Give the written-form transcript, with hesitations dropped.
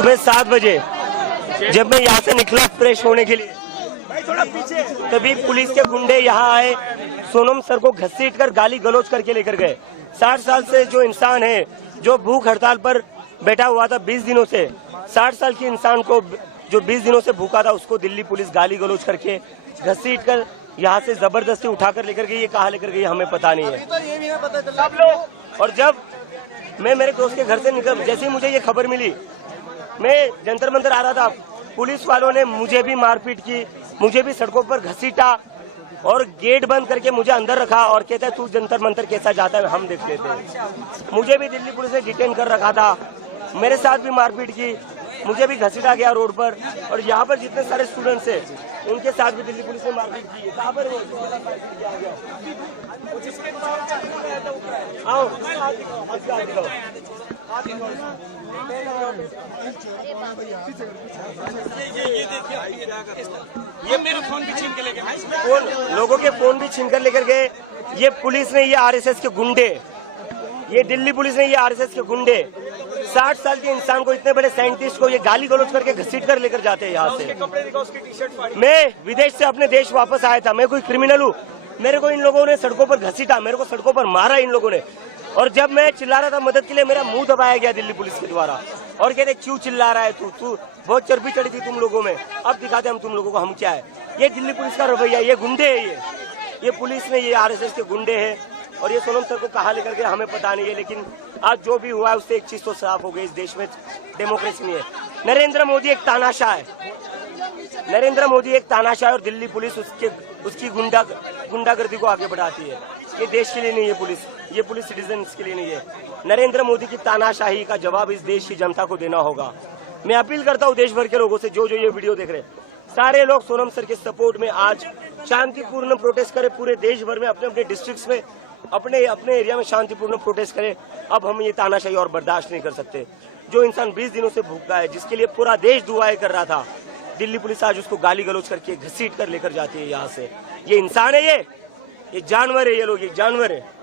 सुबह 7 बजे जब मैं यहाँ से निकला फ्रेश होने के लिए, तभी पुलिस के गुंडे यहाँ आए, सोनम सर को घसीट कर गाली गलौज करके लेकर गए। 60 साल से जो इंसान है, जो भूख हड़ताल पर बैठा हुआ था 20 दिनों से, 60 साल के इंसान को जो 20 दिनों से भूखा था, उसको दिल्ली पुलिस गाली गलौज करके घसीट कर यहाँ से जबरदस्ती उठाकर लेकर गई। ये कहाँ लेकर गई हमें पता नहीं है। और जब मैं मेरे दोस्त के घर से निकल, जैसे ही मुझे ये खबर मिली, मैं जंतर मंतर आ रहा था, पुलिस वालों ने मुझे भी मारपीट की, मुझे भी सड़कों पर घसीटा और गेट बंद करके मुझे अंदर रखा और कहता है तू जंतर मंतर कैसा जाता है हम देख लेते हैं। मुझे भी दिल्ली पुलिस ने डिटेन कर रखा था, मेरे साथ भी मारपीट की, मुझे भी घसीटा गया रोड पर। और यहाँ पर जितने सारे स्टूडेंट्स हैं उनके साथ भी दिल्ली पुलिस ने मारपीट की है। कहाँ पर आओ, ये मेरे फोन भी छीन के लेके गए, लोगों के फोन भी छीन कर लेकर गए। ये पुलिस ने, ये आरएसएस के गुंडे, ये दिल्ली पुलिस ने, ये आरएसएस के गुंडे 60 साल के इंसान को, इतने बड़े साइंटिस्ट को ये गाली गलौज करके घसीट कर लेकर जाते हैं यहाँ से। मैं विदेश से अपने देश वापस आया था, मैं कोई क्रिमिनल हूँ? मेरे को इन लोगों ने सड़कों पर घसीटा, मेरे को सड़कों पर मारा इन लोगों ने। और जब मैं चिल्ला रहा था मदद के लिए, मेरा मुंह दबाया गया दिल्ली पुलिस के द्वारा और कहते क्यों चिल्ला रहा है तू बहुत चर्बी चढ़ी थी तुम लोगों में, अब दिखाते हम तुम लोगों को हम क्या है। ये दिल्ली पुलिस का रवैया, ये गुंडे है, ये पुलिस ने, ये आरएसएस के गुंडे हैं। और ये सोनम सर को कहाँ लेकर के हमें पता नहीं है, लेकिन आज जो भी हुआ है उससे एक चीज तो साफ हो गई, इस देश में डेमोक्रेसी नहीं है। नरेंद्र मोदी एक तानाशाह है, नरेंद्र मोदी एक तानाशाह है और दिल्ली पुलिस उसकी गुंडागर्दी को आगे बढ़ाती है। ये देश के लिए नहीं है पुलिस, ये पुलिस सिटीजन्स के लिए नहीं है। नरेंद्र मोदी की तानाशाही का जवाब इस देश की जनता को देना होगा। मैं अपील करता हूँ देश भर के लोगों से, जो ये वीडियो देख रहे हैं, सारे लोग सोनम सर के सपोर्ट में आज शांतिपूर्ण प्रोटेस्ट करें। पूरे देश भर में अपने अपने डिस्ट्रिक्ट्स में, अपने एरिया में शांतिपूर्ण प्रोटेस्ट करें। अब हम ये तानाशाही और बर्दाश्त नहीं कर सकते। जो इंसान 20 दिनों से भूखा है, जिसके लिए पूरा देश दुआएं कर रहा था, दिल्ली पुलिस आज उसको गाली गलौज करके घसीट कर लेकर जाती है यहाँ से। ये इंसान है, ये जानवर है, ये लोग ये जानवर है।